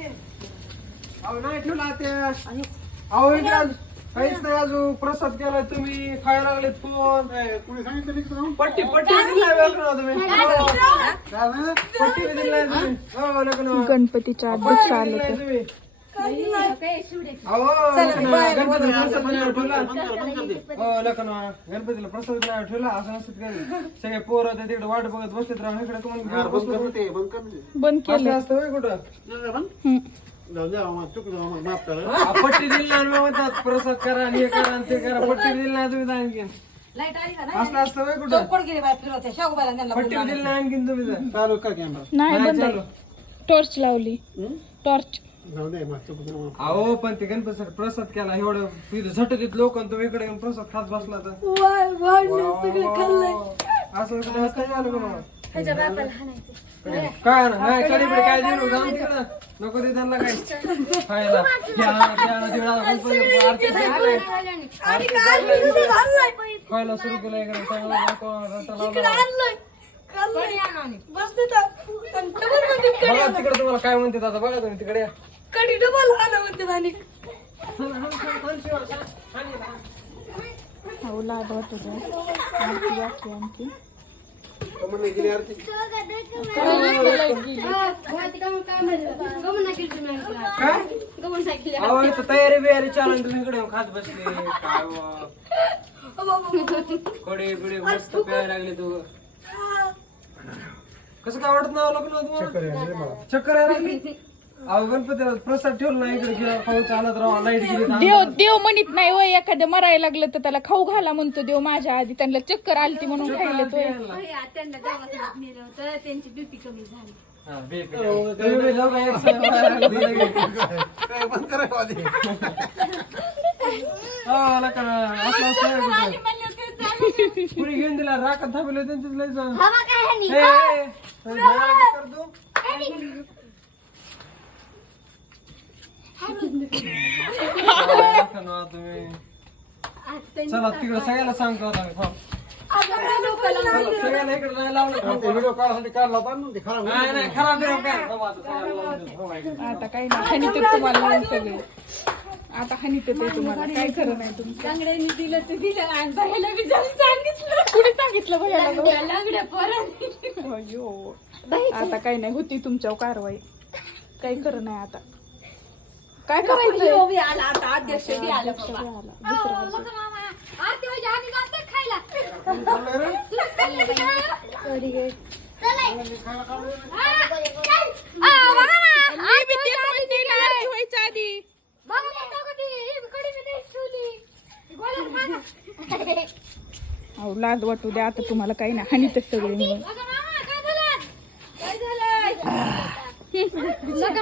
अहो नाही ठेवला ते. अहो इकडे आज काहीच नाही अजून. प्रसाद केलाय तुम्ही. खायला लागलेत फोन कुणी सांगितलं नाही तुला? पट्टी पट्टी दिलाय तुम्ही? पट्टी दिलाय तुम्ही. हो लग्न. गणपतीच्या आधीच पट्टी आलं दिलाय तुम्ही. गणपतीला प्रसाद ठेवला बंद कर, बंद कर ते. हो लग्न गणपतीला प्रसाद दिल्यावर ठेवला असं नसत काही सगळे पोरं तिकडे वाट बघत बसलेत राहून इकडे बंद ना ना केलं. असतं होय कुठं? पट्टी दिली नाही म्हणतात प्रसाद करा आणि हे करा आणि ते करा. पट्टी दिली नाही तुम्ही आणखीन. लाइट आली का नाही? असलं असतं होय कुठं? पट्टी दिली नाही आणखीन तुम्ही तर. चालू कर कॅमेरा नाही नाही, बंद चालू. टॉर्च लावली. हं? टॉर्च जाऊ दे. अहो पण ते गणपती प्रसाद केला एवढं तिथे झटतीत लोक आणि तुम्ही इकडे येऊन प्रसाद खात बसला तर असं इकडे झालं का मग? काय ना नाही कडीकडे काय देऊ जाऊन तिकडं नको दे त्यांना काय खायला घ्या ना, घ्या ना, देवळाला गणपती आरती झाली. खायला सुरू केलं इकडे चांगलं नको, रटा लावला. बघा तिकडे तुम्हाला काय म्हणते आता बघा तुम्ही तिकडे या. हो लाड वाटत आरती बाकी आमची कमरने गेली आरती. काय? अहो इथं तयारी बियारी चालून तुम्ही इकडे खात बसले. कडे बिडे मस्त प्यायला लागले तू कसं काय वाटत नाही लग्न चक्कर यायला लागली? अहो गणपतीला प्रसाद ठेवला नाही इकडे गेला खाऊ चालत राहा लाइट गेली तर देव देव म्हणत नाही वय एखादं मरायला लागलं तर त्याला खाऊ घाला म्हणतो देव माझ्या आधी त्यांना चक्कर आलती म्हणून खायला तो त्यांना दवाखान्यात नेलं होतं त्यांची बीपी कमी झाली हा, बेफिकर. तुम्ही बी जाऊ का एक सांग मला दिलं की. काय बंद करा आधी. हो, लका, असं असतं कुठं. कुणी घेऊन दिला राखत थांबले त्यांचीच लय जाण. चला तिकडे सगळ्याला इकडे नाही लावलं. ते व्हिडिओ काढायसाठी काढला होता ना, ते खराब नाही नाही खराब बिराब काय थांब आता, काही नाही हानीत तुम्हाला सगळे. आता हानीत ते तुम्हाला. काय खरं नाही तुमचं. लंगड्याने दिलं ते दिलं. आणि बाहेरला बी जाऊन सांगितलं. कुणी सांगितलं भैयाला लंगड्या लंगड्या पोरांनी. अयो आता काही नाही होती तुमच्यावर कारवाई. काही खरं नाही आता. काय करायचं बी आला आता अध्यक्ष बी आला बाबा. दुसरं बघा मामा. आरती म्हणजे आम्ही जातो खायला. मी बी तेच म्हणते ना, आरती व्हायच्या आधी. अहो लाज वाटू द्या आता तुम्हाला काही नाही. सगळे मिळून काय झालं?